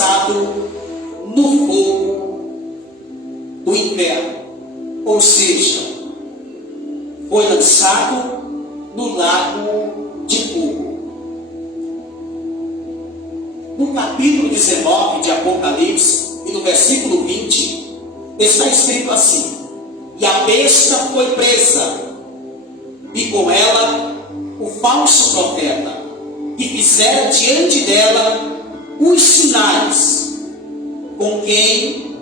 lançado no fogo do inferno, ou seja, foi lançado no lago de fogo. No capítulo 19 de Apocalipse, e no versículo 20, está escrito assim: e a besta foi presa, e com ela o falso profeta, que fizera diante dela os sinais, com quem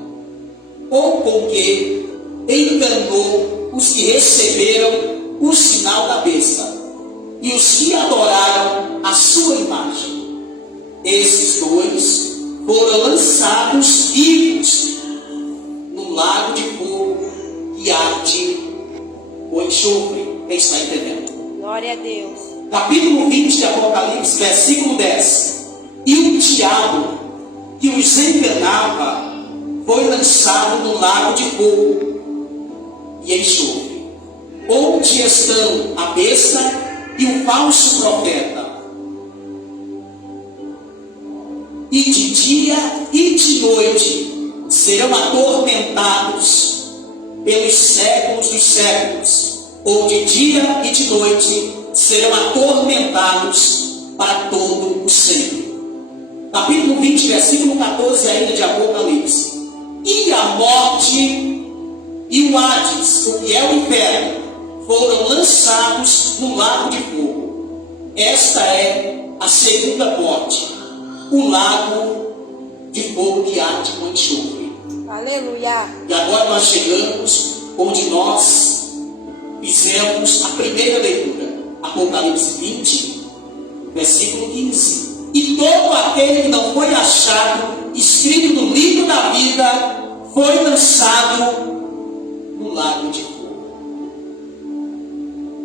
ou com que enganou os que receberam o sinal da besta e os que adoraram a sua imagem. Esses dois foram lançados vivos no lago de fogo que arde o enxofre. Quem está entendendo? Glória a Deus. Capítulo 20 de Apocalipse, versículo 10. E o diabo que os enganava foi lançado no lago de fogo e enxofre, onde estão a besta e o falso profeta. E de dia e de noite serão atormentados pelos séculos dos séculos, ou de dia e de noite serão atormentados para todo o sempre. Capítulo 20, versículo 14 ainda de Apocalipse. E a morte e o Hades, o que é o inferno, foram lançados no lago de fogo. Esta é a segunda morte, o lago de fogo que arde com enxofre. Aleluia. E agora nós chegamos onde nós fizemos a primeira leitura, Apocalipse 20, versículo 15. E todo aquele que não foi achado escrito no livro da vida foi lançado no lago de fogo.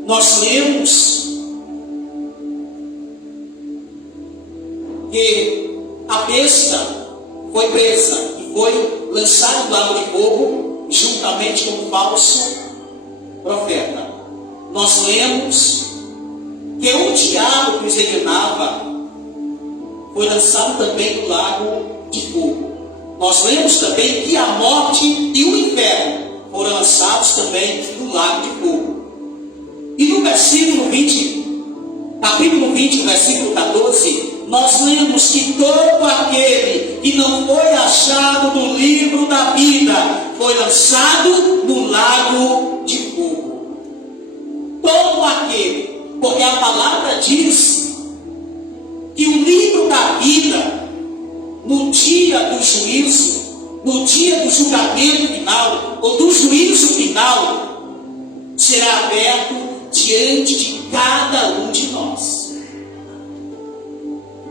Nós lemos que a besta foi presa e foi lançada no lago de fogo juntamente com o falso profeta. Nós lemos que o diabo que os enganava foi lançado também no lago de fogo. Nós lemos também que a morte e o inferno foram lançados também no lago de fogo. E no versículo 20, capítulo 20, versículo 14, nós lemos que todo aquele que não foi achado no livro da vida foi lançado no lago de fogo. Todo aquele, porque a palavra diz que o livro da vida, no dia do juízo, no dia do julgamento final, ou do juízo final, será aberto diante de cada um de nós.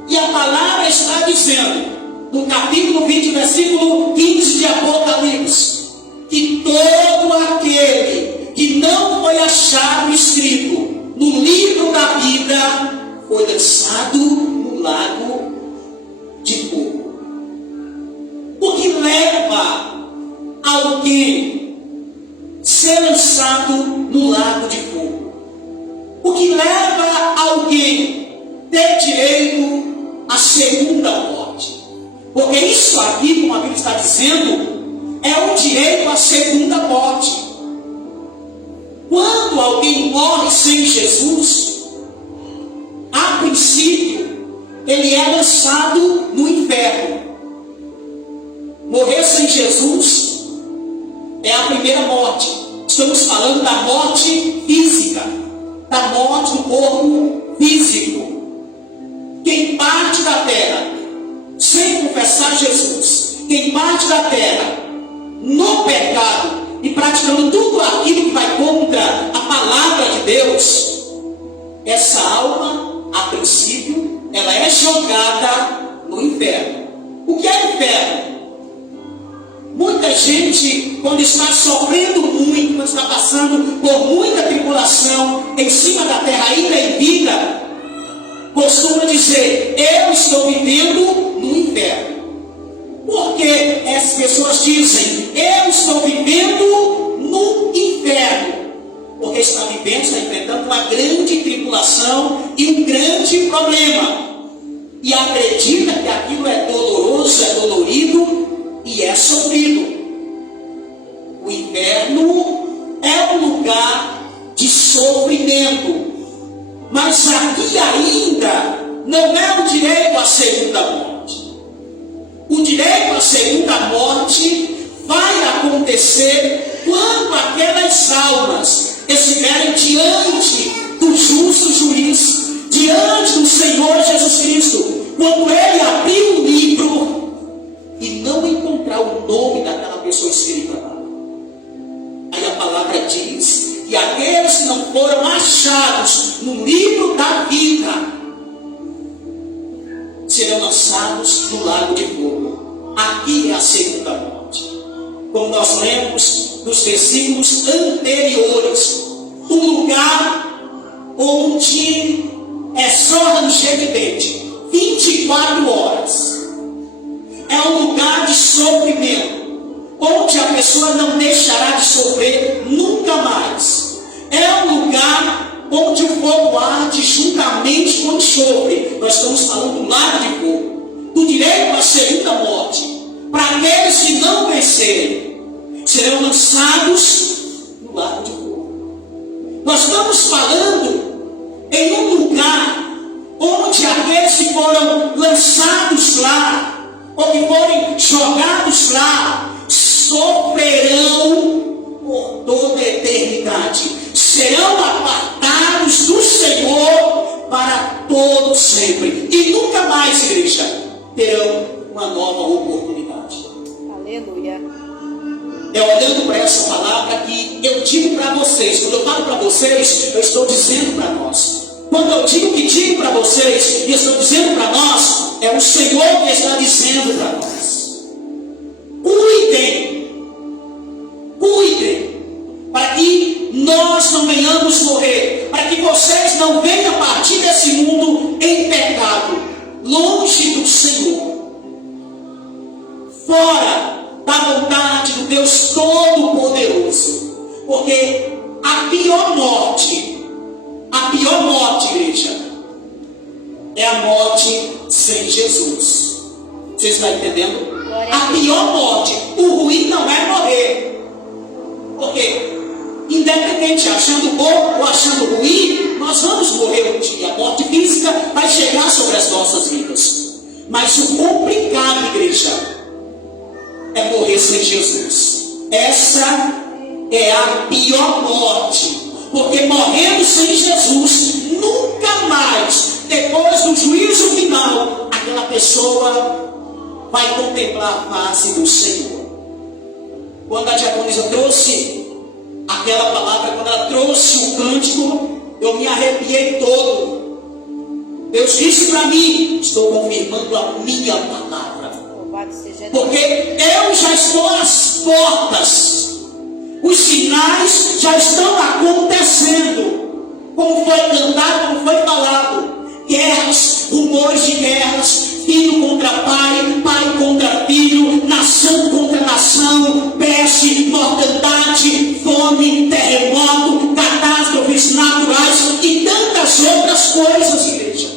E a palavra está dizendo, no capítulo 20, versículo 15 de Apocalipse, que todo aquele que não foi achado escrito no livro da vida foi lançado no lago de fogo. O que leva alguém ser lançado no lago de fogo? O que leva alguém ter direito à segunda morte? Porque isso aqui, como a Bíblia está dizendo, é o direito à segunda morte. Quando alguém morre sem Jesus, a princípio, ele é lançado no inferno. Morrer sem Jesus é a primeira morte. Estamos falando da morte física, da morte do corpo físico. Quem parte da terra sem confessar Jesus, quem parte da terra no pecado e praticando tudo aquilo que vai contra a palavra de Deus, essa alma, a princípio, ela é jogada no inferno. O que é inferno? Muita gente, quando está sofrendo muito, quando está passando por muita tribulação em cima da terra, ainda em vida, costuma dizer: eu estou vivendo no inferno. Porque as pessoas dizem: eu estou vivendo no inferno. Porque está vivendo, está enfrentando uma grande tribulação e um grande problema. E acredita que aquilo é doloroso, é sofrimento. Mas aqui ainda não é o direito à segunda morte. O direito à segunda morte vai acontecer quando aquelas almas estiverem diante do justo juiz, diante do Senhor Jesus Cristo, quando Ele abrir o livro e não encontrar o nome daquela pessoa escrita lá. Aí a palavra diz que aqueles que não foram achados no livro da vida serão lançados no lago de fogo. Aqui é a segunda morte. Como nós lemos nos versículos anteriores, um lugar onde é só ranger de dente, 24 horas. É um lugar de sofrimento, onde a pessoa não deixará de sofrer nunca mais. É um lugar onde o fogo arde juntamente com o enxofre. Nós estamos falando do lago de fogo, do direito à segunda morte. Para aqueles que não vencerem, serão lançados no lago de fogo. Nós estamos falando em um lugar onde aqueles que foram lançados lá, ou que forem jogados lá, sofrerão por toda a eternidade. Serão apartados do Senhor para todo sempre. E nunca mais, igreja, terão uma nova oportunidade. Aleluia. É olhando para essa palavra que eu digo para vocês. Quando eu falo para vocês, eu estou dizendo para nós. Quando eu digo que digo para vocês e estou dizendo para nós, é o Senhor que está dizendo para nós. Cuidem, para que nós não venhamos morrer, para que vocês não venham partir desse mundo em pecado, longe do Senhor, fora da vontade do Deus Todo-Poderoso, porque a pior morte, igreja, é a morte sem Jesus. Você está entendendo? A pior morte, o ruim não é morrer. Porque, independente, achando bom ou achando ruim, nós vamos morrer um dia. A morte física vai chegar sobre as nossas vidas. Mas o complicado, igreja, é morrer sem Jesus. Essa é a pior morte. Porque morrendo sem Jesus, nunca mais, depois do juízo final, aquela pessoa vai contemplar a face do Senhor. Quando a diaconisa trouxe aquela palavra, quando ela trouxe o cântico, eu me arrepiei todo. Deus disse para mim, estou confirmando a minha palavra, porque eu já estou às portas. Os sinais já estão acontecendo, como foi cantado, como foi falado. Guerras, rumores de guerras, filho contra pai, pai contra filho, nação contra nação, peste, mortandade, fome, terremoto, catástrofes naturais e tantas outras coisas, igreja.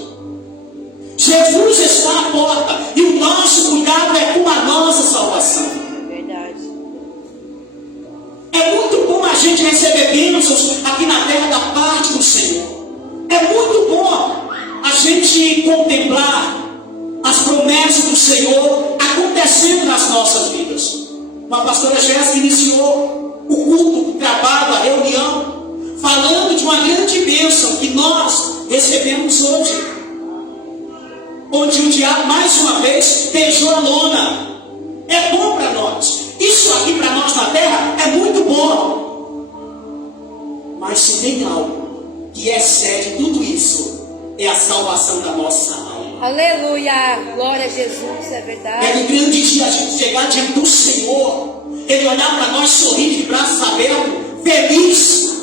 Jesus está à porta e o nosso cuidado é com a nossa salvação. É muito bom a gente receber bênçãos aqui na terra da parte do Senhor. É muito bom a gente contemplar as promessas do Senhor acontecendo nas nossas vidas. A pastora Jéssica iniciou o culto, o trabalho, a reunião, falando de uma grande bênção que nós recebemos hoje. Onde o diabo mais uma vez beijou a lona. É bom para nós. Isso aqui para nós na terra é muito bom. Mas se tem algo que excede tudo isso, é a salvação da nossa alma. Aleluia, glória a Jesus, é verdade. É no grande dia a gente chegar diante do Senhor, Ele olhar para nós sorrindo de braços abertos, feliz.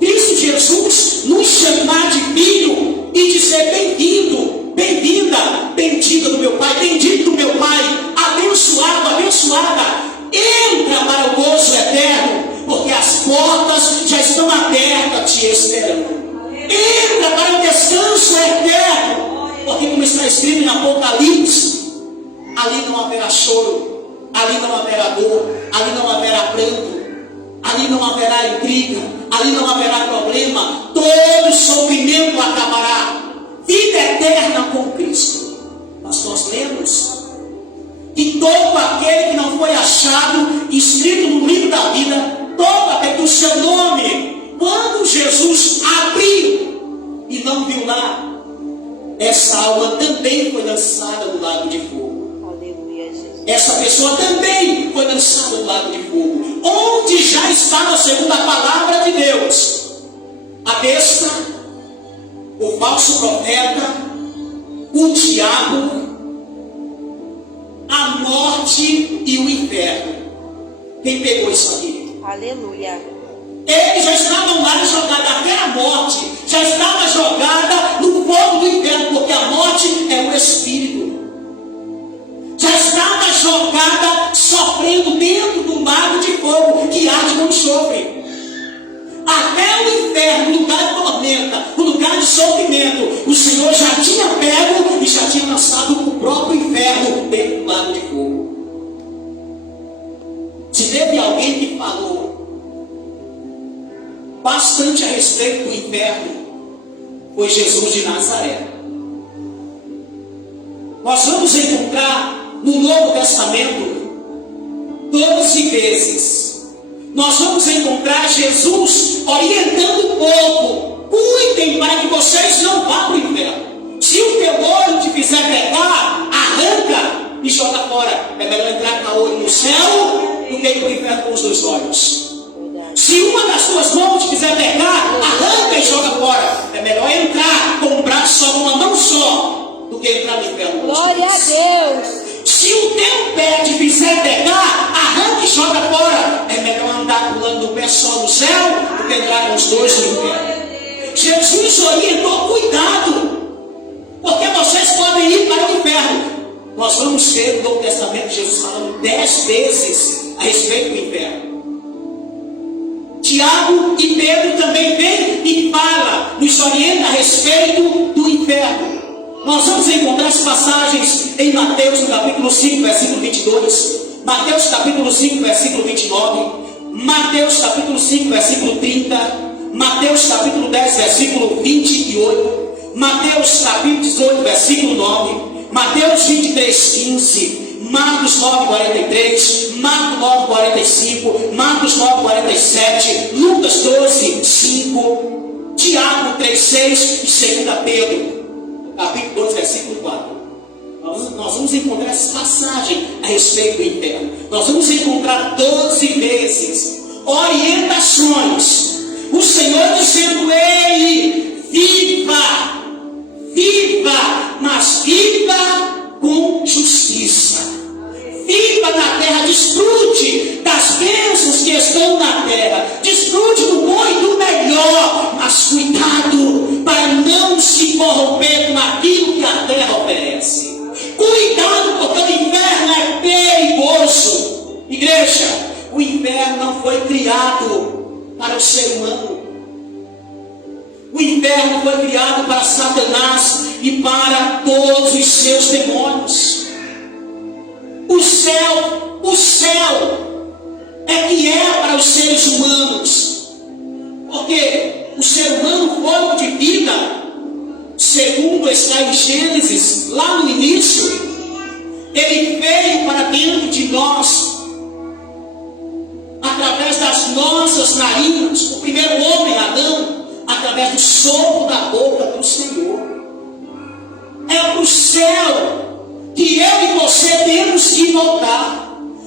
Cristo Jesus nos chamar de filho e dizer bem-vindo, bem-vinda, bendita do meu Pai, bendito do meu Pai, abençoado, abençoada. Entra para o gozo eterno, porque as portas já estão abertas te esperando. Entra para o descanso eterno, porque como está escrito em Apocalipse, ali não haverá choro, ali não haverá dor, ali não haverá pranto, ali não haverá intriga, ali não haverá problema, todo sofrimento acabará, vida eterna com Cristo. Mas nós lemos que todo aquele que não foi achado, escrito no livro da vida, todo aquele que o seu nome, quando Jesus abriu e não viu lá, essa alma também foi lançada no lago de fogo. Aleluia, Jesus. Essa pessoa também foi lançada no lago de fogo, onde já estava, segundo a palavra de Deus, a besta, o falso profeta, o diabo, a morte e o inferno. Quem pegou isso aqui? Aleluia. Eles já estavam lá jogados, até a morte já estava jogada no fogo do inferno, porque a morte é o espírito. Já estava jogada, sofrendo dentro do lago de fogo que arde com enxofre. Até o inferno, o lugar de tormenta, o lugar de sofrimento, o Senhor já tinha pego e já tinha lançado o próprio inferno dentro do lago de fogo. Se teve alguém que falou bastante a respeito do inferno, foi Jesus de Nazaré. Nós vamos encontrar no Novo Testamento 12 vezes. Nós vamos encontrar Jesus orientando o povo: cuidem para que vocês não vá para o inferno. Se o teu olho te fizer pecar, arranca e joga fora. É melhor entrar com o olho no céu do que ir para o inferno com os dois olhos. Se uma das tuas mãos te quiser pegar, arranca e joga fora. É melhor entrar com um braço só, com uma mão só, do que entrar no inferno com os dois. Glória a Deus. Se o teu pé te fizer pegar, arranca e joga fora. É melhor andar pulando do pé só no céu do que entrar com os dois no inferno. Jesus orientou: cuidado, porque vocês podem ir para o inferno. Nós vamos ver no Novo Testamento Jesus falando 10 vezes a respeito do inferno. Tiago e Pedro também vem e fala, nos orienta a respeito do inferno. Nós vamos encontrar as passagens em Mateus, no capítulo 5, versículo 22, Mateus, capítulo 5, versículo 29, Mateus, capítulo 5, versículo 30, Mateus, capítulo 10, versículo 28, Mateus, capítulo 18, versículo 9, Mateus 23, 15, Marcos 9, 43, Marcos 9, 45, Marcos 9, 47, Lucas 12, 5, Tiago 3, 6 e 2 Pedro, capítulo 2, versículo 4. Nós vamos encontrar essa passagem a respeito do inferno. Nós vamos encontrar 12 vezes orientações. O Senhor dizendo: ei, viva, viva, mas viva com justiça. Viva na terra, desfrute das bênçãos que estão na terra, desfrute do bom e do melhor, mas cuidado para não se corromper com aquilo que a terra oferece. Cuidado, porque o inferno é perigoso. Igreja, o inferno não foi criado para o ser humano. O inferno foi criado para Satanás e para todos os seus demônios. O céu é que é para os seres humanos, porque o ser humano, forma de vida, segundo está em Gênesis, lá no início, ele veio para dentro de nós, através das nossas narinas, o primeiro homem, Adão, através do sopro da boca do Senhor. É para o céu que eu e você temos que voltar.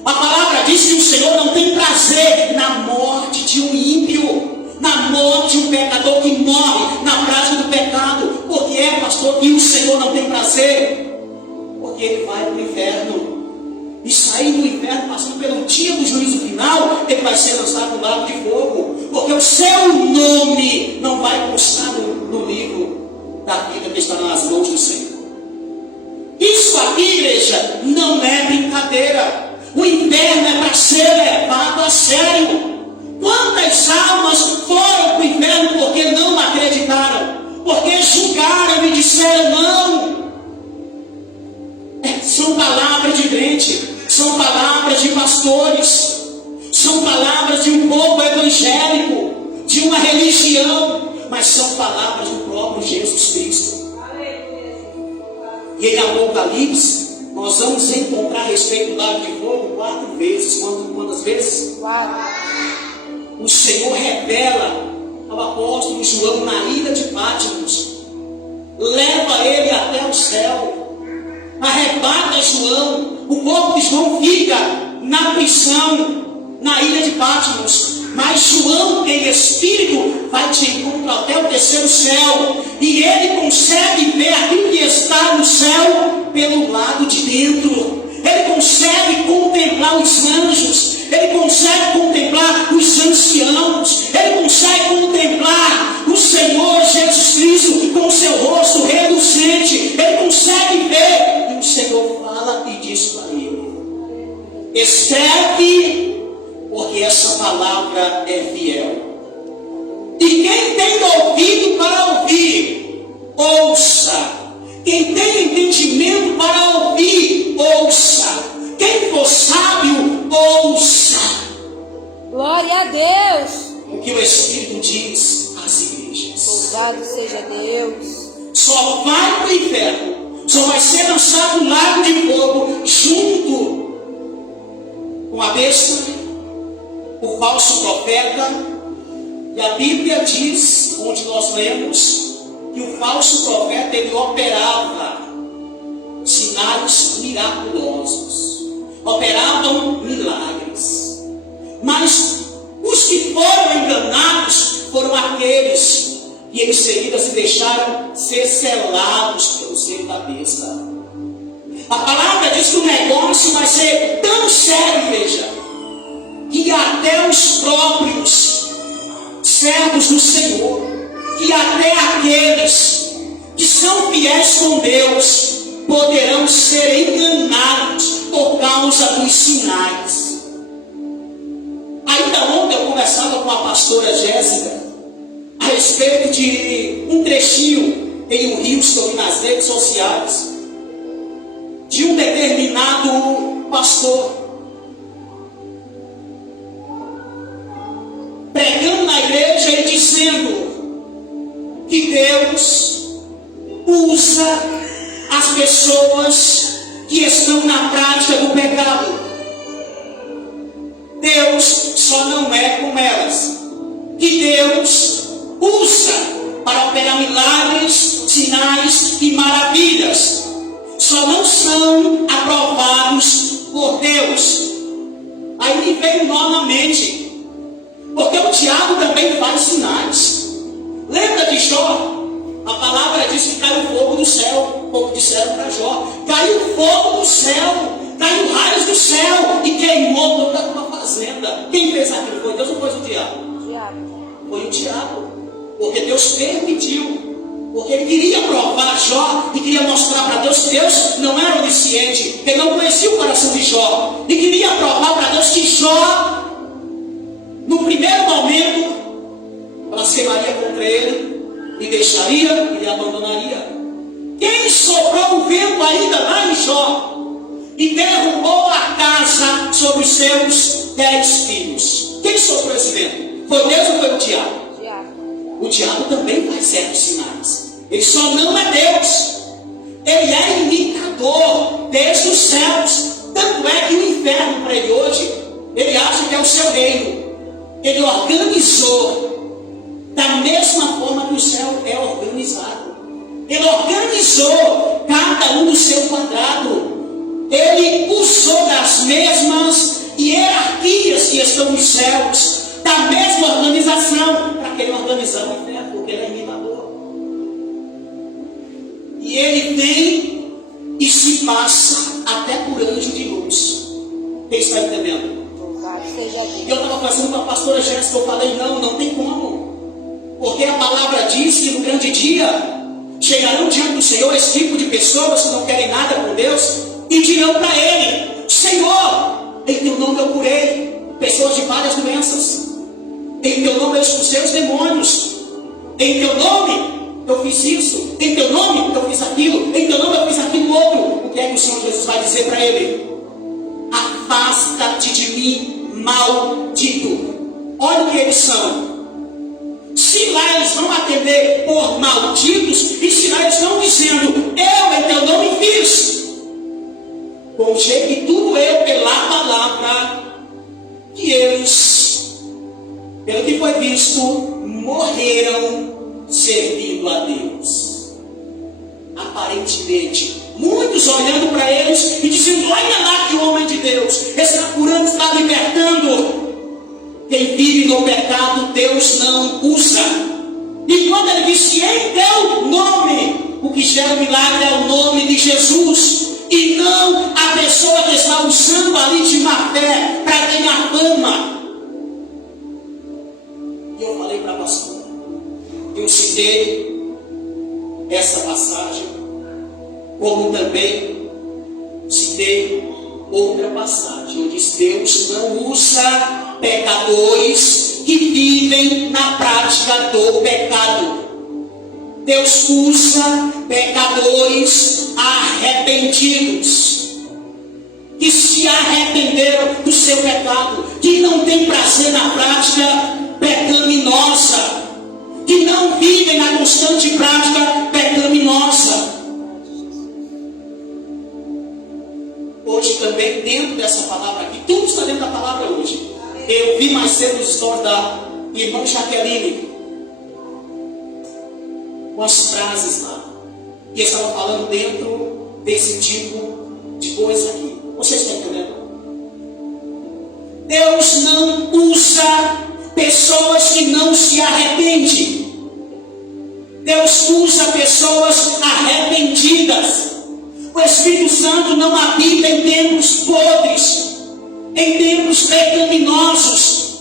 A palavra diz que o Senhor não tem prazer na morte de um ímpio, na morte de um pecador que morre na prática do pecado. Por que é, pastor, que o Senhor não tem prazer? Porque ele vai para o inferno. E sair do inferno, passando pelo dia do juízo final, ele vai ser lançado no lago de fogo. Porque o seu nome não vai constar no livro da vida que está nas mãos do Senhor. Isso aqui, igreja, não é brincadeira. O inferno é para ser levado a sério. Quantas almas foram para o inferno porque não acreditaram? Porque julgaram e disseram não. São palavras de crente, são palavras de pastores, são palavras de um povo evangélico, de uma E em Apocalipse, nós vamos encontrar a respeito do lago de fogo 4 vezes. Quantas vezes? 4. O Senhor revela ao apóstolo João na ilha de Patmos. Leva ele até o céu. Arrebata João. O corpo de João fica na prisão, na ilha de Patmos. Mas João, em espírito, vai te encontrar até o 3º céu. E ele consegue ver aquilo que está no céu pelo lado de dentro. Ele consegue contemplar os anjos. Ele consegue contemplar os anciãos. Ele consegue contemplar o Senhor Jesus Cristo com o seu rosto relucente. Ele consegue ver. E o Senhor fala e diz para ele: escreve, porque essa palavra é fiel. E quem tem ouvido para ouvir, ouça. Quem tem entendimento para ouvir, ouça. Quem for sábio, ouça. Glória a Deus. O que o Espírito diz às igrejas. Louvado seja Deus. Só vai para o inferno, só vai ser lançado no lago de fogo junto com a besta, o falso profeta. E a Bíblia diz, onde nós lemos, que o falso profeta, ele operava sinais miraculosos, operavam milagres. Mas os que foram enganados foram aqueles que em seguida se deixaram ser selados pelo selo da besta. A palavra diz que o negócio vai ser tão sério, igreja, que até os próprios servos do Senhor, que até aqueles que são fiéis com Deus poderão ser enganados por causa dos sinais. Ainda ontem eu conversava com a pastora Jéssica a respeito de um trechinho em um Houston, nas redes sociais, de um determinado pastor pregando na igreja e dizendo que Deus usa as pessoas que estão na prática do pecado. Deus só não é como elas. Que Deus usa para operar milagres, sinais e maravilhas. Só não são aprovados por Deus. Aí me veio novamente. Porque o diabo também faz sinais. Lembra de Jó? A palavra diz que caiu fogo do céu. Como disseram para Jó, caiu fogo do céu, caiu raios do céu e queimou toda a tua fazenda. Quem fez aquilo? Foi Deus ou foi o diabo? Foi o diabo. Porque Deus permitiu. Porque ele queria provar Jó e queria mostrar para Deus que Deus não era onisciente. Ele não conhecia o coração de Jó. E queria provar para Deus que Jó, no primeiro momento, blasfemaria contra ele e deixaria e lhe abandonaria. Quem soprou o vento ainda lá em Jó e derrubou a casa sobre os seus 10 filhos? Quem soprou esse vento? Foi Deus ou foi o diabo? O diabo também faz certos sinais. Ele só não é Deus. Ele é imitador desde os céus. Tanto é que o inferno para ele hoje, ele acha que é o seu reino. Ele organizou da mesma forma que o céu é organizado. Ele organizou cada um no seu quadrado. Ele usou das mesmas hierarquias que estão nos céus, da mesma organização, para que ele organizar o inferno, porque ele é imitador. E ele vem e se passa até por anjo de luz. Quem está entendendo? E eu estava fazendo com a pastora Jéssica, eu falei, não tem como. Porque a palavra diz que no grande dia chegarão diante do Senhor esse tipo de pessoas que não querem nada com Deus e dirão para ele: Senhor, em teu nome eu curei pessoas de várias doenças, em teu nome eu expulsei os demônios, em teu nome eu fiz isso, em teu nome eu fiz aquilo, em teu nome eu fiz aquilo outro. O que é que o Senhor Jesus vai dizer para ele? Afasta-te de mim, maldito. Olha o que eles são. Se se lá eles vão atender por malditos, e se lá eles estão dizendo, eu em teu nome fiz, com jeito que tudo eu pela palavra, que eles, pelo que foi visto, morreram servindo a Deus. Aparentemente, muitos olhando para eles e dizendo, olha lá que homem de Deus, está curando, está libertando. Quem vive no pecado, Deus não usa. E quando ele disse, em teu nome, o que gera o milagre é o nome de Jesus, e não a pessoa que está usando ali de má fé para ganhar fama. E eu falei para a pastora, eu citei essa passagem, como também citei outra passagem, onde Deus não usa pecadores que vivem na prática do pecado. Deus usa pecadores arrependidos, que se arrependeram do seu pecado, que não tem prazer na prática pecaminosa, que não vivem na constante prática pecaminosa. Hoje também, dentro dessa palavra aqui, tudo está dentro da palavra hoje. Eu vi mais cedo os stories da irmã Jaqueline, umas frases lá, que estava falando dentro desse tipo de coisa aqui. Vocês estão entendendo? Deus não usa pessoas que não se arrependem. Deus usa pessoas arrependidas. O Espírito Santo não habita em templos podres, em templos pecaminosos.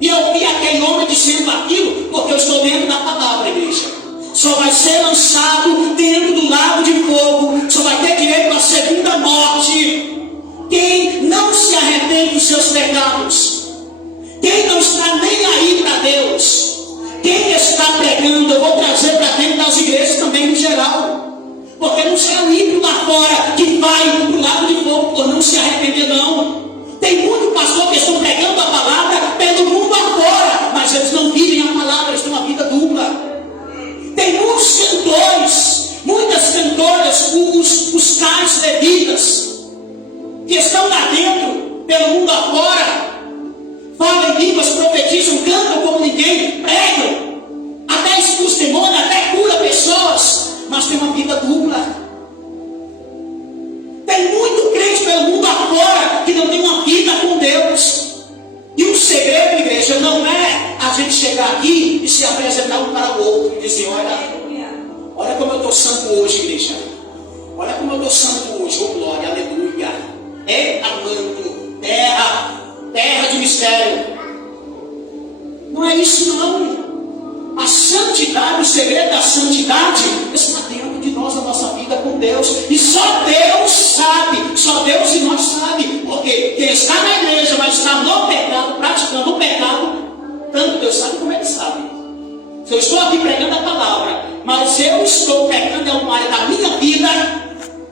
E eu vi aquele homem dizendo aquilo, porque eu estou dentro da palavra, igreja. Só vai ser lançado dentro do lago de fogo, só vai ter direito à segunda morte quem não se arrepende dos seus pecados, quem não está nem aí para Deus, quem está pregando. Eu vou trazer para dentro das igrejas também em geral, porque não será o ímpio lá fora que vai para o lago de fogo por não se arrepender, não. Tem muito pastor que estão pregando a palavra pelo mundo afora, mas eles não vivem a palavra, eles têm uma vida dupla. Tem muitos cantores, muitas cantoras, os cais levitas, que estão lá dentro, pelo mundo afora, falam em línguas, profetizam, cantam como ninguém, pregam, até expulsam demônio, até cura pessoas, mas tem uma vida dupla. Tem muito crente pelo mundo afora que não tem uma vida com Deus. E o segredo, igreja, não é a gente chegar aqui e se apresentar um para o outro e dizer, olha como eu estou santo hoje, igreja. Olha como eu estou santo hoje, oh glória, aleluia. Eita, manto, terra de mistério. Não é isso não. A santidade, o segredo da santidade está dentro de nós, da nossa vida com Deus. E só Deus sabe, só Deus e nós sabe. Porque quem está na igreja, mas está no pecado, praticando o pecado, tanto Deus sabe como Ele sabe. Se eu estou aqui pregando a palavra, mas eu estou pecando em uma área da minha vida,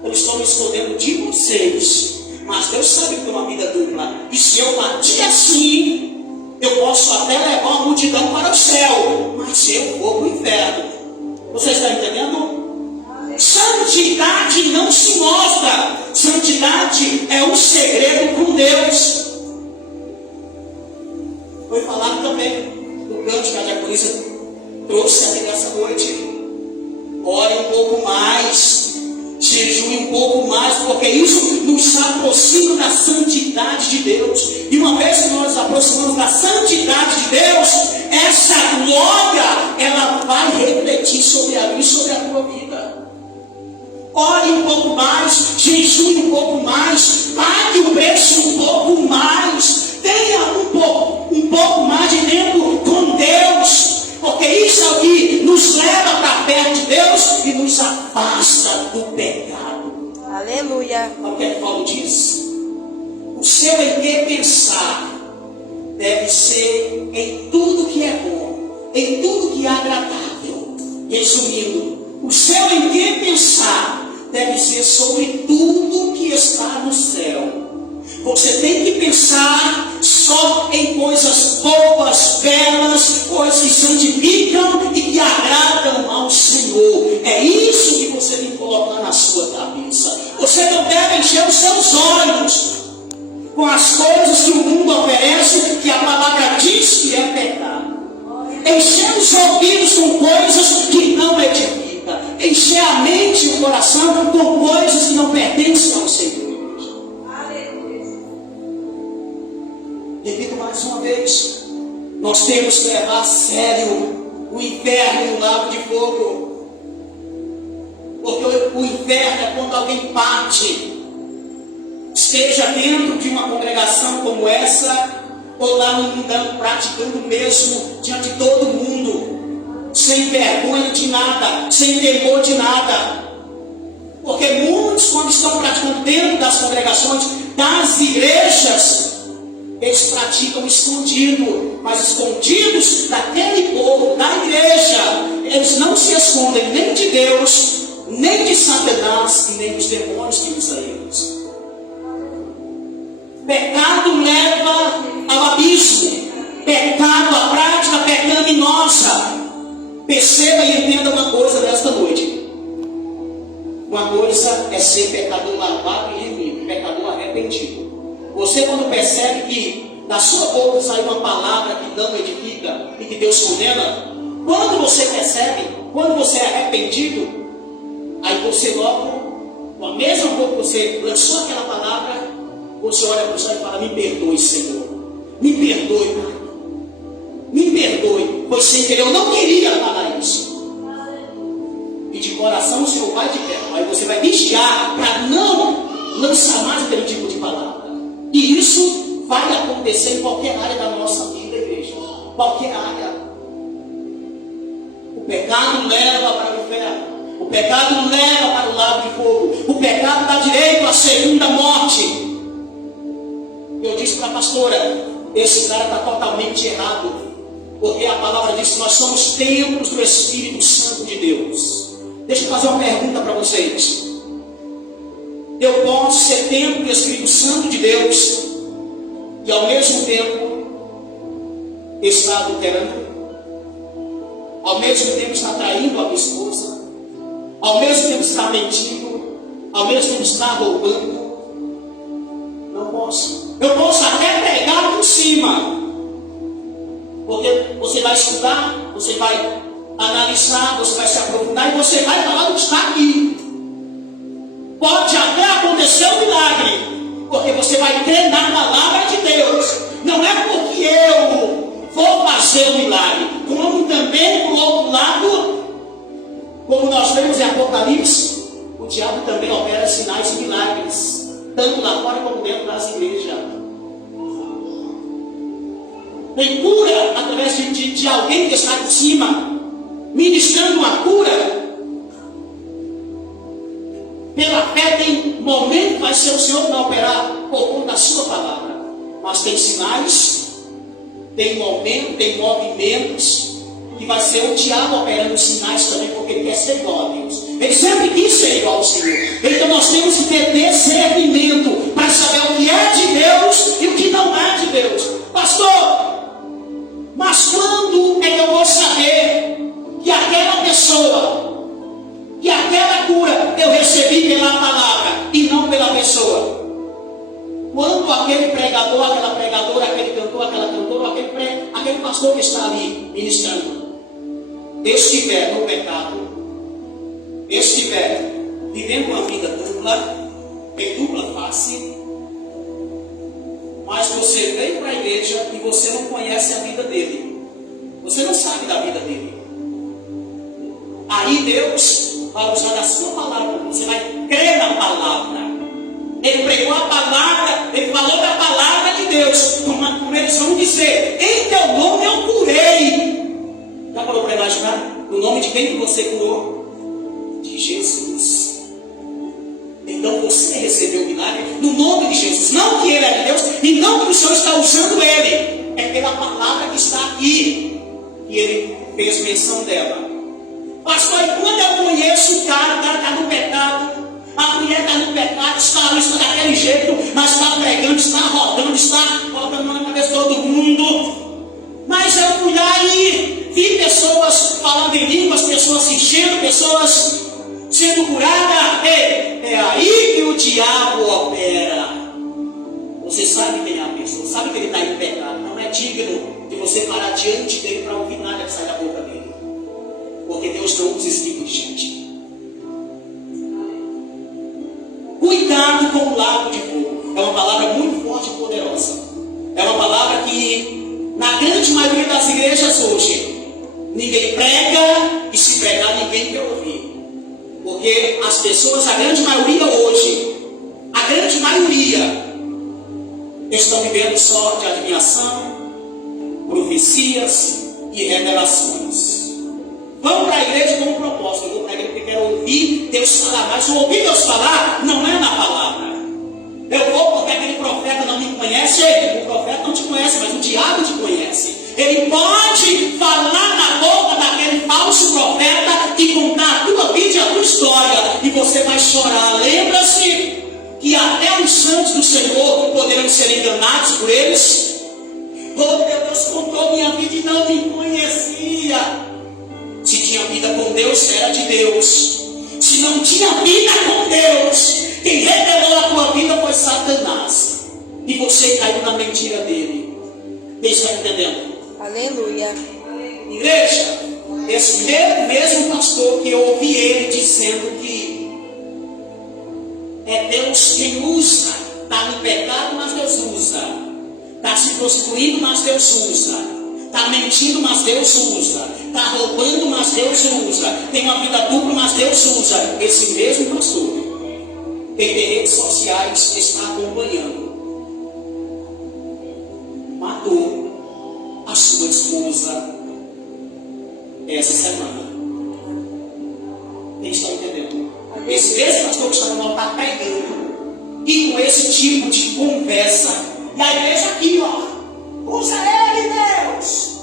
eu estou me escondendo de vocês. Mas Deus sabe que tem uma vida dupla. E se eu partir assim, eu posso até levar uma multidão para o céu, mas eu vou para o inferno. Você está entendendo? Santidade não se mostra. Santidade é um segredo com Deus. Foi falado também no canto que a diaconisa trouxe aqui nessa noite. Ore um pouco mais, jejue um pouco mais, porque isso nos aproxima da santidade de Deus. E uma vez que nós nos aproximamos da santidade de Deus, essa glória, ela vai refletir sobre a minha e sobre a tua vida. Ore um pouco mais, jejue um pouco mais, pague o preço um pouco mais, tenha um pouco mais de tempo com Deus, porque isso é o que nos leva para perto de Deus e nos afasta do pecado. Aleluia. Sabe o que é que Paulo diz? O seu em que pensar deve ser em tudo que é bom, em tudo que é agradável. Resumindo, o seu em que pensar deve ser sobre tudo que está no céu. Você tem que pensar só em coisas boas, belas, coisas que santificam e que agradam ao Senhor. É isso que você tem que colocar na sua cabeça. Você não deve encher os seus olhos com as coisas que o mundo oferece, que a palavra diz que é pecado. Encher os ouvidos com coisas que não edificam. Encher a mente e o coração com coisas que não pertencem ao Senhor. Repito mais uma vez, nós temos que levar a sério o inferno e o lago de fogo. Porque o inferno é quando alguém parte, esteja dentro de uma congregação como essa, ou lá no mundão, praticando o mesmo diante de todo mundo, sem vergonha de nada, sem temor de nada. Porque muitos, quando estão praticando dentro das congregações, das igrejas, eles praticam escondido, mas escondidos daquele povo, da igreja. Eles não se escondem nem de Deus, nem de Satanás e nem dos demônios que usa eles. Pecado leva ao abismo. Pecado, a prática pecaminosa. Perceba e entenda uma coisa nesta noite. Uma coisa é ser pecador lavado e remido, pecador arrependido. Você, quando percebe que da sua boca sai uma palavra que não edifica e que Deus condena, quando você percebe, quando você é arrependido, aí você logo, com a mesma boca que você lançou aquela palavra, você olha para o céu e fala: me perdoe, Senhor, me perdoe, Pai, me perdoe, pois sem querer eu não queria falar isso. E de coração o Senhor vai de perto, aí você vai vigiar para não lançar mais aquele tipo de palavra. E isso vai acontecer em qualquer área da nossa vida, igreja. Qualquer área. O pecado leva para o inferno. O pecado leva para o lago de fogo. O pecado dá direito à segunda morte. Eu disse para a pastora: esse cara está totalmente errado. Porque a palavra diz que nós somos templos do Espírito Santo de Deus. Deixa eu fazer uma pergunta para vocês. Eu posso ser templo do Espírito Santo de Deus e ao mesmo tempo estar adulterando, ao mesmo tempo estar traindo a minha esposa, ao mesmo tempo estar mentindo, ao mesmo tempo estar roubando? Não posso. Eu posso até pregar por cima, porque você vai estudar, você vai analisar, você vai se aprofundar e você vai falar do que está aqui. Pode até acontecer um milagre, porque você vai crer na palavra de Deus. Não é porque eu vou fazer um milagre, como também, por outro lado, como nós vemos em Apocalipse, o diabo também opera sinais e milagres, tanto lá fora como dentro das igrejas. Tem cura através de alguém que está de cima, ministrando uma cura. Pela fé tem momento que vai ser o Senhor que vai operar por conta da sua palavra. Mas tem sinais, tem momento, tem movimentos que vai ser o diabo operando sinais também, porque ele quer ser igual a Deus. Ele sempre quis ser igual ao Senhor. Então nós temos que ter discernimento para saber o que é de Deus e o que não é de Deus. Pastor, mas quando é que eu vou saber que aquela pessoa, que aquela cura eu recebi pela palavra e não pela pessoa? Quando aquele pregador, aquela pregadora, aquele cantor, aquela cantora, aquele pastor que está ali ministrando estiver no pecado, estiver vivendo uma vida dupla, em dupla face, mas você veio para a igreja e você não conhece a vida dele, você não sabe da vida dele, aí Deus vai usar a sua palavra, você vai crer na palavra. Ele pregou a palavra, ele falou da palavra de Deus, como eles vão dizer: em teu nome eu curei. Já falou para imaginar? No nome de quem que você curou? De Jesus. Então você recebeu o milagre no nome de Jesus. Não que ele é de Deus e não que o Senhor está usando ele. É pela palavra que está aqui que ele fez menção dela. Pastor, e quando eu conheço o cara está no pecado, a mulher está no pecado, está daquele jeito, mas está pregando, está rodando, está colocando a mão na cabeça do pessoas sendo curadas. É aí que o diabo opera. Você sabe quem é a pessoa, sabe que ele está em pecado. Não é digno de você parar diante dele para ouvir nada que sai da boca dele. Porque Deus não usa esse tipo de gente. Cuidado com o lago de fogo. É uma palavra muito forte e poderosa. É uma palavra que, na grande maioria das igrejas hoje, ninguém prega, e se pregar ninguém quer ouvir. Porque as pessoas, a grande maioria hoje, estão vivendo só de adivinhação, profecias e revelações. Vão para a igreja com um propósito. Eu vou para a igreja porque quero ouvir Deus falar. Mas o ouvir Deus falar não é na palavra. Eu vou porque aquele profeta não me conhece. O profeta não te conhece, mas o diabo te conhece. Ele pode falar na boca daquele falso profeta e contar a tua vida e a tua história. E você vai chorar. Lembra-se que até os santos do Senhor poderão ser enganados por eles. Oh, Deus contou minha vida e não me conhecia. Se tinha vida com Deus, era de Deus. Se não tinha vida com Deus, quem revelou a tua vida foi Satanás. E você caiu na mentira dele. Quem está entendendo? Aleluia. Igreja, esse mesmo pastor que eu ouvi ele dizendo que é Deus quem usa. Está no pecado, mas Deus usa. Está se prostituindo, mas Deus usa. Está mentindo, mas Deus usa. Está roubando, mas Deus usa. Tem uma vida dupla, mas Deus usa. Esse mesmo pastor tem redes sociais que está acompanhando. Matou a sua esposa essa semana. Quem está entendendo? Esse mesmo pastor que está no altar pregando e com esse tipo de conversa. E a igreja aqui, ó, usa ele, Deus.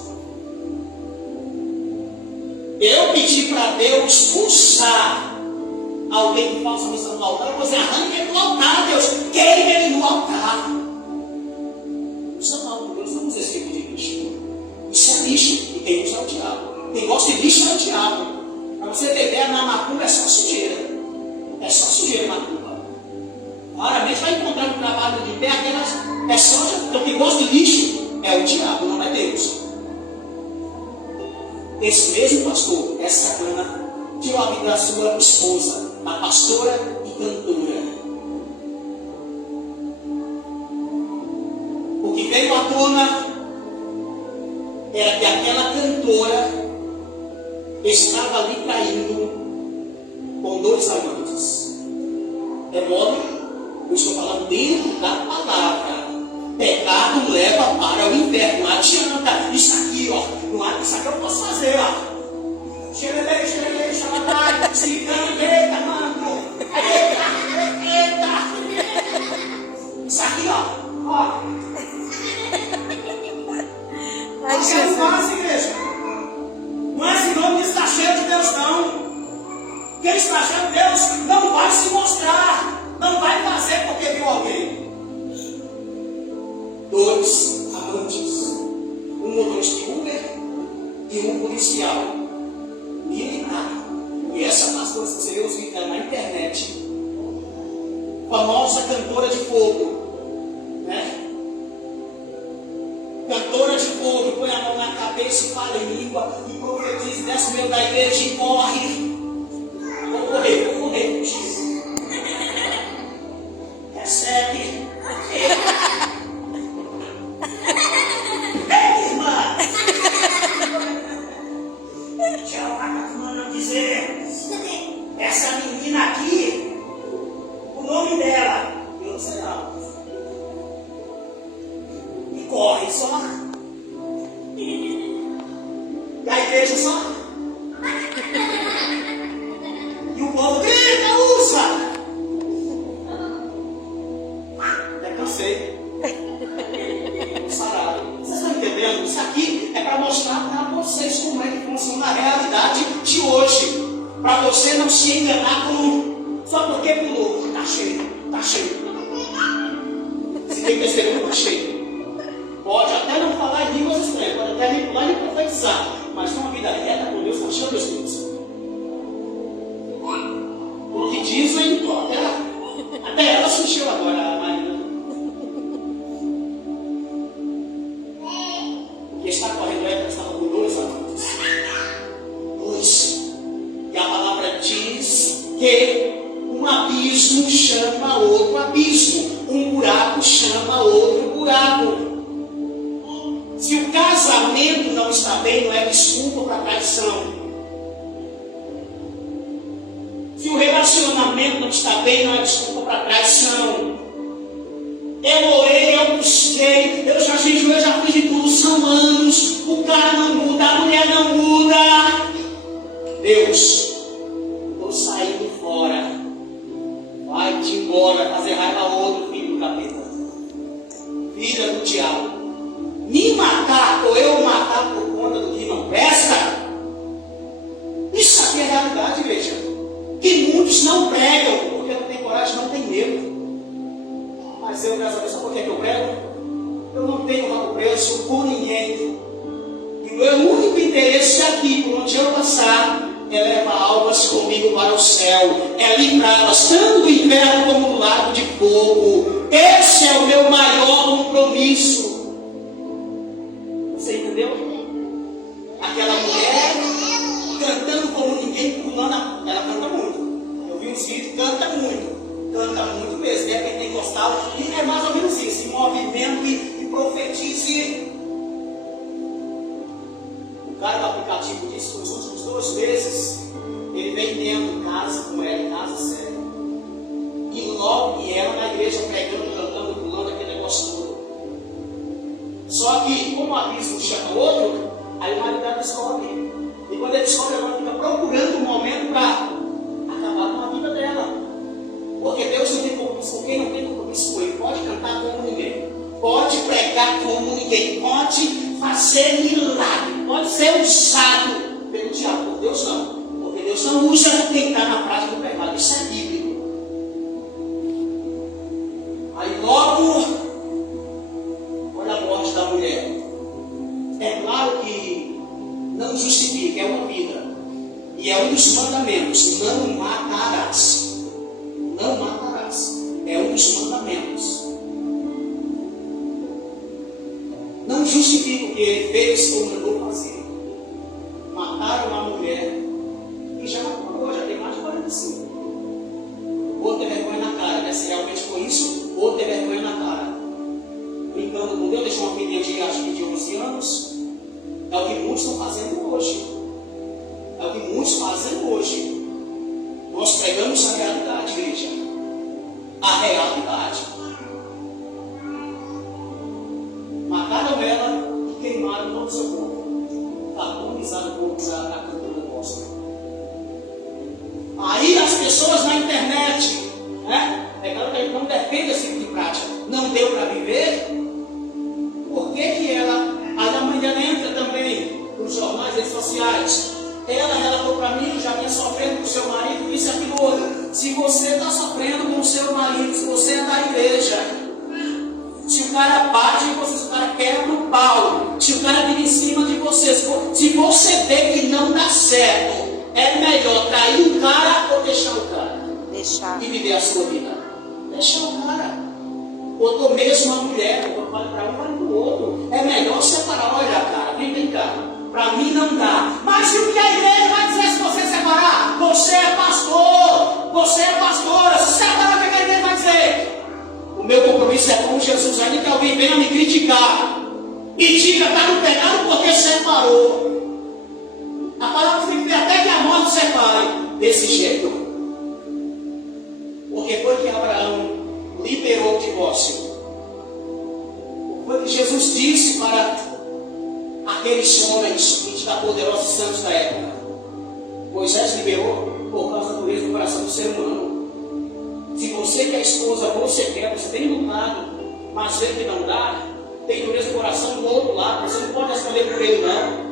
Eu pedi para Deus puxar alguém que faça missão no altar. Você arranca ele no altar, Deus. Queime ele no altar. Isso não, Deus não usa esse tipo de lixo. Isso é lixo. E quem usa é o diabo. Quem gosta de lixo é o diabo. Para você ter ideia, na macumba é só sujeira. É só sujeira macumba. Raramente vai encontrar no trabalho de pé aquelas. É só. Então quem gosta de lixo é o diabo, não é Deus. Esse mesmo pastor, essa semana, tirou a vida da sua esposa, a pastora e cantora. O que veio à tona era que aquela cantora estava ali caindo com 2 amantes. É mole, eu estou falando dentro da palavra. Pecado leva para o inferno. Não adianta. Isso aqui, ó. Isso aqui eu posso fazer, ó. Xerelei, xalatai, cigano, eita, mano. Eita. Isso aqui, ó. Ai, Você não faz, igreja. Não é sinônimo que está cheio de Deus, não. Quem está cheio de Deus não vai se mostrar. Não vai fazer porque viu alguém. 2 amantes, um motorista de Uber e um policial militar. E essa pastora, se você vê os vídeos na internet, famosa cantora de fogo, né? Cantora de fogo, põe a mão na cabeça e fala em língua e profetiza, desce no meio da igreja e corre. Vou correr, recebe. Essa menina aqui, o nome dela, eu não sei não. E corre só. E a igreja só. E o povo grita, usa. Já cansei. Sarado. Vocês estão entendendo? Isso aqui é para mostrar para vocês como é que funciona a realidade de hoje. Para você não se enganar com só porque pulou. Está cheio. Se tem testemunho, está cheio. Pode até não falar em línguas estranhas, pode até nem pular nem profetizar, mas uma vida reta com Deus está cheio de Deus. buraco chama outro buraco. Se o casamento não está bem, não é desculpa para traição. Se o relacionamento não está bem, não é desculpa para traição. Eu orei, eu busquei, eu já jejuei, eu já fiz de tudo, são anos, o cara não muda, a mulher não muda. Deus, estou saindo fora. Vai-te embora, vai fazer raiva a outro filho do capeta. Filha do diabo. Me matar, ou eu matar por conta do que não presta. Isso aqui é realidade, igreja. Que muitos não pregam, porque não tem coragem, não tem medo. Mas eu, graças a Deus, sabe por que eu prego? Eu não tenho rabo preço por ninguém. E o meu único interesse aqui, por onde eu passar, é levar almas comigo para o céu. É livrá-las, tanto do inferno como do lago de fogo. Esse é o meu maior compromisso. Você entendeu? Aquela mulher cantando como ninguém, pulando, ela canta muito. Eu vi uns vídeos, canta muito mesmo, é pentecostal, e é mais ou menos isso, em movimento e profetize. O cara do aplicativo disse que nos últimos 2 meses ele vem dentro de casa com ela, em casa séria. E logo, e ela na igreja pregando, cantando, pulando, aquele negócio todo. Só que, como o abismo chama outro, aí o marido dela descobre. E quando ele descobre, ela fica procurando um momento para acabar com a vida dela. Porque Deus não tem compromisso com quem não tem compromisso com Ele. Pode cantar como ninguém, pode pregar como ninguém, pode fazer milagre, pode ser usado pelo diabo. Por Deus não. Porque Deus não usa quem está na prática do pecado. Isso é bíblico. Aí logo, olha a morte da mulher. É claro que não justifica, é uma vida. E é um dos mandamentos: não matarás. Não matarás. É um dos mandamentos. Não justifica o que ele fez ou mandou fazer. Mataram uma mulher e já matou, já tem mais de 45. Ou ter vergonha na cara, né? Se realmente foi isso, ou ter vergonha na cara. Brincando com Deus, deixou uma filhinha de acho que de 11 anos. É o que muitos estão fazendo hoje. É o que muitos fazem hoje. Nós pregamos a realidade, igreja. A realidade. Mataram ela e queimaram todo o seu corpo. Carbonizaram o corpo da cantora gospel. Aí as pessoas na internet, né? É claro que a gente não defende esse tipo de prática. Não deu para viver. Por que ela, a mãe dela entra também nos jornais, redes sociais? Ela relatou para mim que já vinha sofrendo com o seu marido, isso e aquilo outro. Se você está sofrendo com o seu marido, se você é da igreja, se o cara bate em você, se o cara quebra o pau, se o cara vira em cima de você, se você vê que não dá certo, é melhor trair o cara ou deixar o cara? Deixar. E viver a sua vida. Deixar o cara. Ou mesmo a mulher, eu falo para um, falo para o outro. É melhor separar. Olha, cara, vem cá. Para mim não dá. Mas e o que a igreja vai dizer se você separar? Você é pastor, você é pastora. Se separar, o que a igreja vai dizer? O meu compromisso é com Jesus. Ainda que alguém venha me criticar e diga que está no pecado porque separou. A palavra significa até que a morte separe. Desse jeito. Porque foi que Abraão liberou o divórcio. Foi que Jesus disse para aqueles homens poderosos santos da época. Moisés liberou por causa do dureza do coração do ser humano. Se você que é esposa, você quer, você tem lutado, mas vê que não dá, tem dureza do coração do outro lado, você não pode escolher por ele não.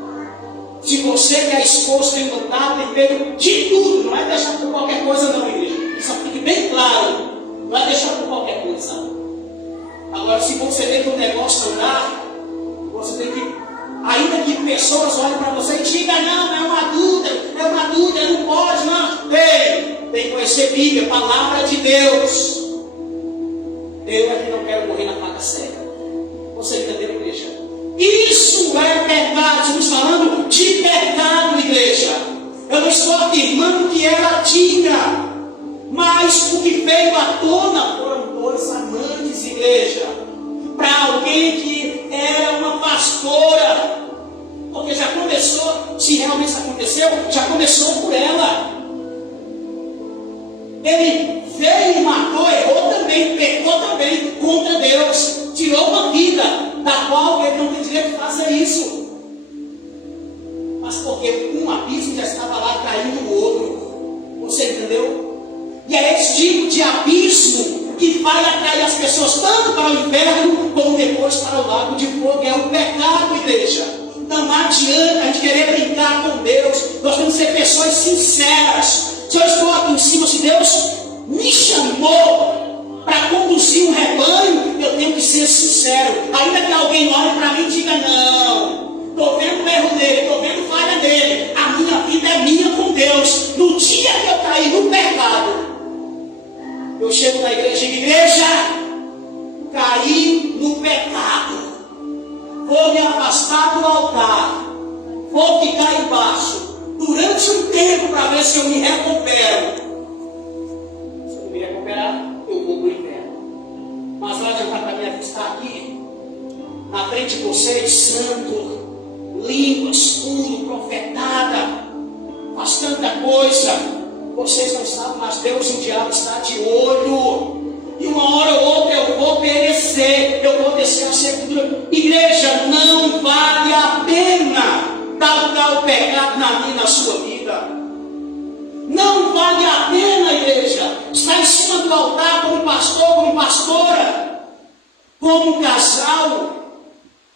Se você que é esposa tem lutado, tem feito de tudo, não é deixar por qualquer coisa não, igreja. Isso fique bem claro, não é deixar por qualquer coisa. Agora, se você vê que o negócio não dá, você tem que, ainda que pessoas olhem para você e digam, não, é uma dúvida, não pode, não. Ei, tem que conhecer Bíblia, palavra de Deus. Eu aqui não quero morrer na faca cega. Você entendeu, igreja? Isso é pecado. Estamos falando de pecado, igreja. Eu não estou afirmando que ela tinha, mas o que veio à tona foram dois amantes antes, igreja, para alguém que era uma pastora. Porque já começou, se realmente isso aconteceu, já começou por ela. Ele veio e matou, errou também, pecou também contra Deus. Tirou uma vida da qual ele não tem direito de fazer isso. Mas porque um abismo já estava lá caindo no outro. Você entendeu? E é esse tipo de abismo que vai atrair as pessoas tanto para o inferno como depois para o lago de fogo. É o pecado, igreja. Não adianta a gente querer brincar com Deus. Nós temos que ser pessoas sinceras. Se eu estou aqui em cima, se Deus me chamou para conduzir um rebanho, eu tenho que ser sincero. Ainda que alguém olhe para mim e diga: não, estou vendo o erro dele, estou vendo falha dele. A minha vida é minha com Deus. No dia que eu cair no pecado, eu chego na igreja e digo: igreja, caí no pecado. Vou me afastar do altar. Vou ficar embaixo durante um tempo para ver se eu me recupero. Se eu me recuperar, eu vou para o inferno. Mas vai adiantar para minha vida estar aqui na frente de vocês, santo, línguas, puro, profetada, faz tanta coisa. Vocês não sabem, mas Deus e o diabo está de olho. E uma hora ou outra eu vou perecer, eu vou descer a sepultura. Igreja, não vale a pena dar o pecado na minha e na sua vida. Não vale a pena, igreja, estar em cima do altar como pastor, como pastora, como um casal,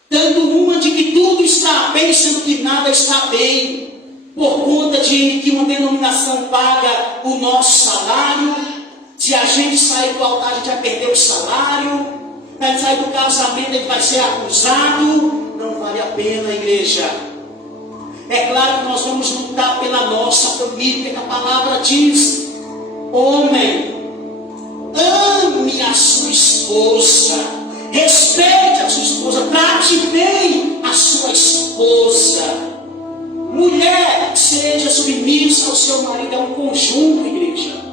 dando uma de que tudo está bem, sendo que nada está bem, por conta de que uma denominação paga o nosso salário. Se a gente sair do altar, a gente vai perder o salário. Se a gente sair do casamento, a gente vai ser acusado. Não vale a pena, igreja. É claro que nós vamos lutar pela nossa família, porque a palavra diz: homem, ame a sua esposa, respeite a sua esposa, trate bem a sua esposa. Mulher, seja submissa ao seu marido. É um conjunto, igreja.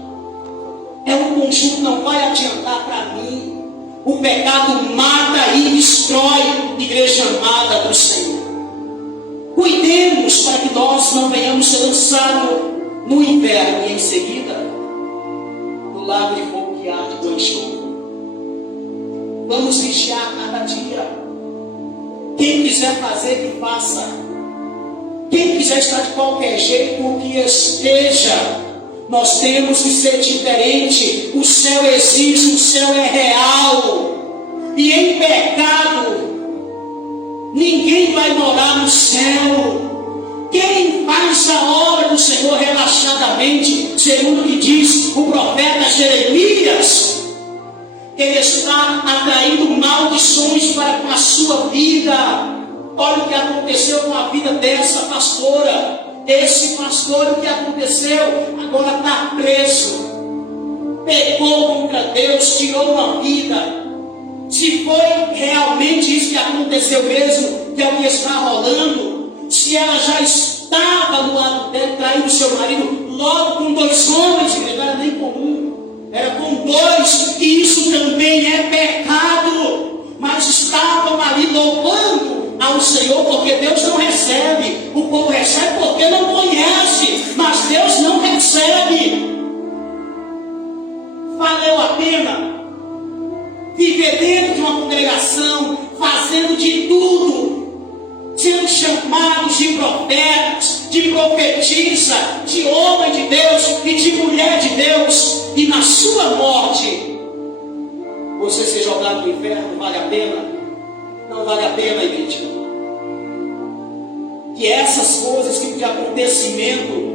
É um conjunto, não vai adiantar para mim. O pecado mata e destrói, igreja amada do Senhor. Cuidemos para que nós não venhamos ser lançados no inferno e em seguida no lago de fogo que arde com enxofre. Vamos vigiar cada dia. Quem quiser fazer, que faça. Quem quiser estar de qualquer jeito, que esteja. Nós temos que ser diferente. O céu existe, o céu é real. E em pecado, ninguém vai morar no céu. Quem faz a obra do Senhor relaxadamente, segundo o que diz o profeta Jeremias, ele está atraindo maldições para a sua vida. Olha o que aconteceu com a vida dessa pastora. Esse pastor, o que aconteceu? Agora está preso. Pecou contra Deus, tirou uma vida. Se foi realmente isso que aconteceu mesmo, que é o que está rolando, se ela já estava no lado dela, traindo seu marido, logo com 2 homens, não era nem comum, era com 2, e isso também é pecado. Mas estavam ali louvando ao Senhor, porque Deus não recebe. O povo recebe porque não conhece, mas Deus não recebe. Valeu a pena viver dentro de uma congregação, fazendo de tudo, sendo chamados de profetas, de profetisa, de homem de Deus e de mulher de Deus, e na sua morte você ser jogado no inferno? Vale a pena? Não vale a pena, igreja. Que essas coisas, tipo de acontecimento,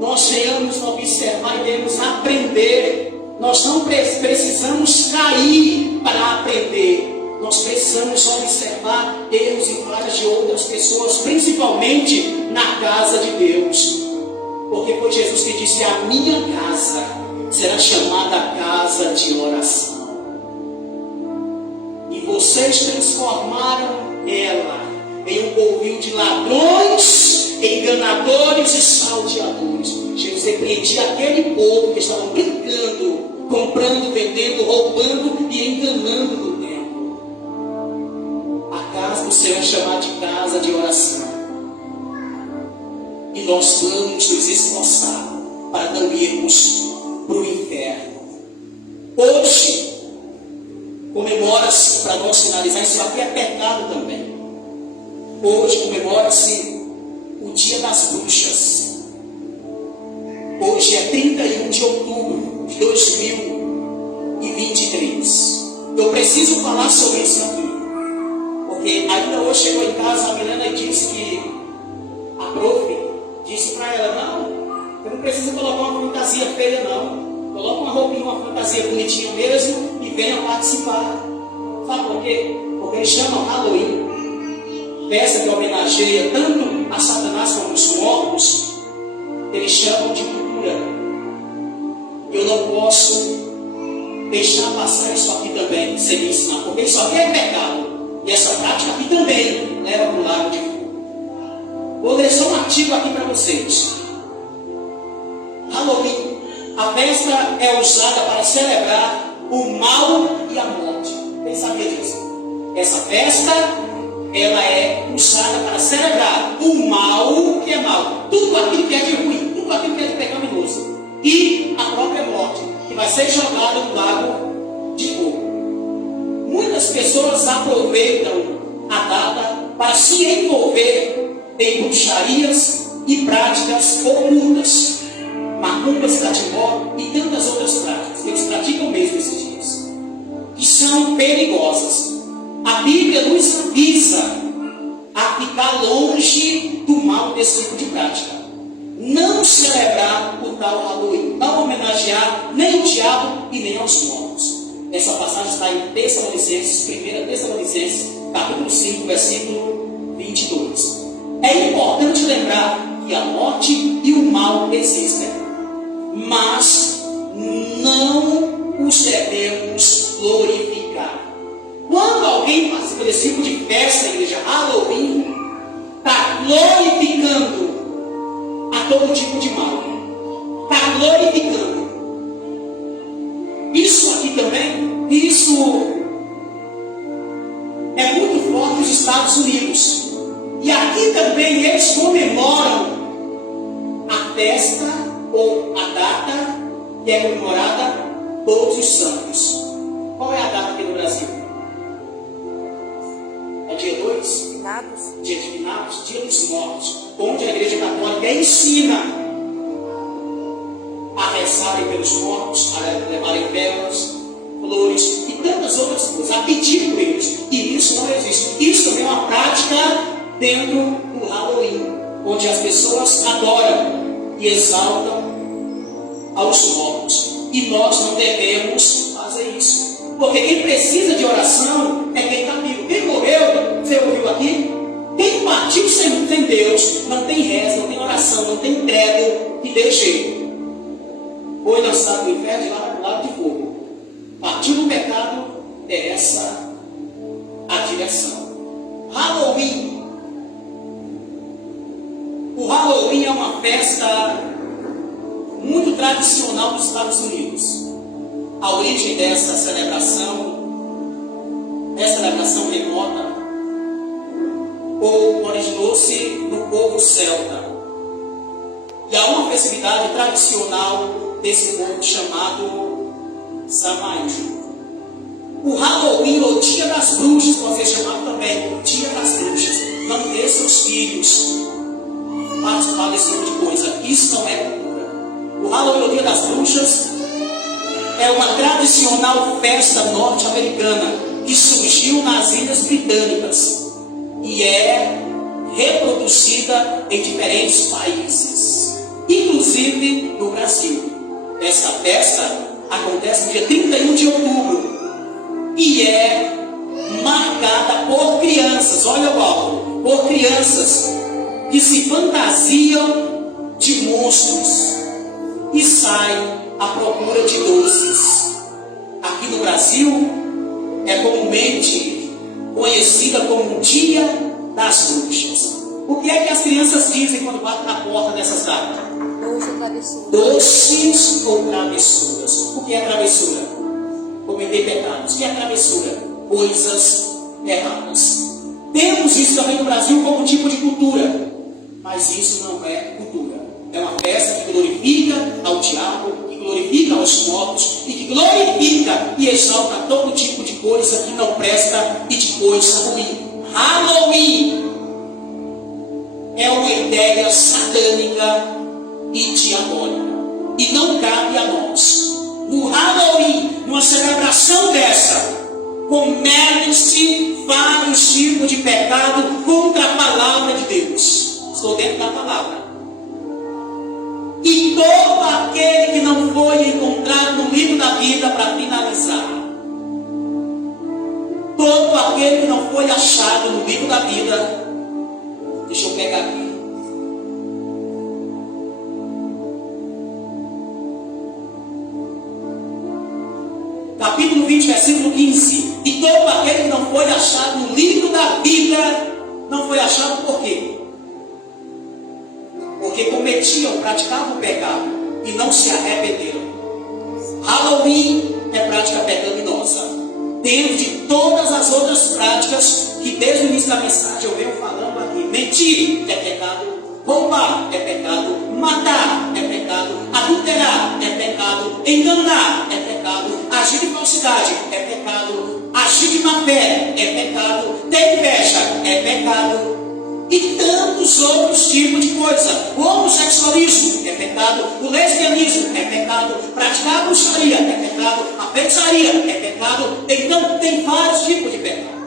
nós venhamos observar e venhamos aprender. Nós não precisamos cair para aprender. Nós precisamos observar erros e falhas de outras pessoas, principalmente na casa de Deus. Porque foi Jesus que disse: a minha casa será chamada casa de oração. E vocês transformaram ela em um covil de ladrões, enganadores e salteadores. Jesus repreendia aquele povo que estavam brincando comprando, vendendo, roubando e enganando do tempo. A casa do Senhor é chamada de casa de oração. E nós vamos nos esforçar para não irmos para o inferno. Hoje, comemora-se, para nós finalizar, isso aqui é pecado também. Hoje comemora-se o Dia das Bruxas. Hoje é 31 de outubro de 2023. Eu preciso falar sobre isso aqui. Porque ainda hoje chegou em casa a Milena e disse que a prof disse para ela: não, você não precisa colocar uma fantasia feia não. Coloca uma roupinha, uma fantasia bonitinha mesmo e venha participar. Sabe por quê? Porque eles chamam Halloween, festa que homenageia tanto a Satanás como os mortos. Eles chamam de cultura. Eu não posso deixar passar isso aqui também sem me ensinar, porque isso aqui é pecado. E essa prática aqui também leva para o lago de fogo. Vou ler só um artigo aqui para vocês. Halloween. A festa é usada para celebrar o mal e a morte. Quem sabia disso? Essa festa, ela é usada para celebrar o mal, que é mal, tudo aquilo que é de ruim, tudo aquilo que é de pecaminoso, e a própria morte, que vai ser jogada no lago de fogo. Muitas pessoas aproveitam a data para se envolver em bruxarias e práticas ocultas, macumbas, catimbó e tantas outras práticas que eles praticam mesmo esses dias, que são perigosas. A Bíblia nos avisa a ficar longe do mal desse tipo de prática. Não celebrar o tal Halloween, não homenagear nem o diabo e nem aos mortos. Essa passagem está em Tessalonicenses, 1 Tessalonicenses, capítulo 5, versículo 22. É importante lembrar que a morte e o mal existem, mas não os devemos glorificar. Quando alguém participa desse tipo de festa na igreja, Halloween, está glorificando a todo tipo de mal. Está glorificando. Isso aqui também, isso é muito forte nos Estados Unidos. E aqui também eles comemoram a festa ou a data que é comemorada todos os santos. Qual é a data aqui no Brasil? É dia 2? Finados. Dia de Finados, Dia dos Mortos, onde a Igreja Católica ensina a rezarem pelos mortos, a levarem velas, flores e tantas outras coisas, a pedir por eles. E isso não existe. Isso também é uma prática dentro do Halloween, onde as pessoas adoram e exaltam aos mortos. E nós não devemos fazer isso. Porque quem precisa de oração é quem está vivo. Quem morreu, você ouviu aqui? Quem partiu sem Deus, não tem reza, não tem oração, não tem credo que dê jeito. Foi lançado no inferno e lá vai para o lado de fogo. Partiu do pecado, é essa a direção. Halloween. O Halloween é uma festa muito tradicional dos Estados Unidos. A origem dessa celebração remota, originou-se no povo celta. E há uma festividade tradicional desse povo chamado Samhain. O Halloween, ou Dia das Bruxas, pode ser chamado também o Dia das Bruxas. Não deixe seus filhos participar desse tipo de coisa. Isso não é cultura. O Halloween, ou Dia das Bruxas, é uma tradicional festa norte-americana que surgiu nas Ilhas Britânicas e é reproduzida em diferentes países, inclusive no Brasil. Essa festa acontece no dia 31 de outubro e é marcada por crianças, olha o alvo, por crianças que se fantasiam de monstros e saem à procura de doces. Aqui no Brasil é comumente conhecida como o Dia das Bruxas. O que é que as crianças dizem quando batem na porta dessas datas? Doce ou travessura? Doces ou travessuras? O que é travessura? Cometer pecados. O que é travessura? Coisas erradas. Temos isso também no Brasil como tipo de cultura, mas isso não é cultura. É uma festa que glorifica ao diabo, que glorifica aos mortos e que glorifica e exalta todo tipo de coisa que não presta e de coisa ruim. Halloween é uma ideia satânica e diabólica e não cabe a nós. No Halloween, numa celebração dessa, comete-se vários tipos de pecado contra a palavra de Deus. Estou dentro da palavra. E todo aquele que não foi encontrado no livro da vida, para finalizar, todo aquele que não foi achado no livro da vida, deixa eu pegar aqui. Capítulo 20, versículo 15. E todo aquele que não foi achado no livro da vida, não foi achado por quê? Porque cometiam, praticavam o pecado e não se arrependeram. Halloween é prática pecaminosa, dentro de todas as outras práticas que desde o início da mensagem eu venho falando aqui. Mentir é pecado, roubar é pecado, matar é pecado, adulterar é pecado, enganar é pecado, agir de falsidade é pecado, agir de má fé é pecado, ter inveja é pecado, e tantos outros tipos de coisa. O homossexualismo é pecado, o lesbianismo é pecado, praticar a bruxaria é pecado, a feitiçaria é pecado. Então tem vários tipos de pecado.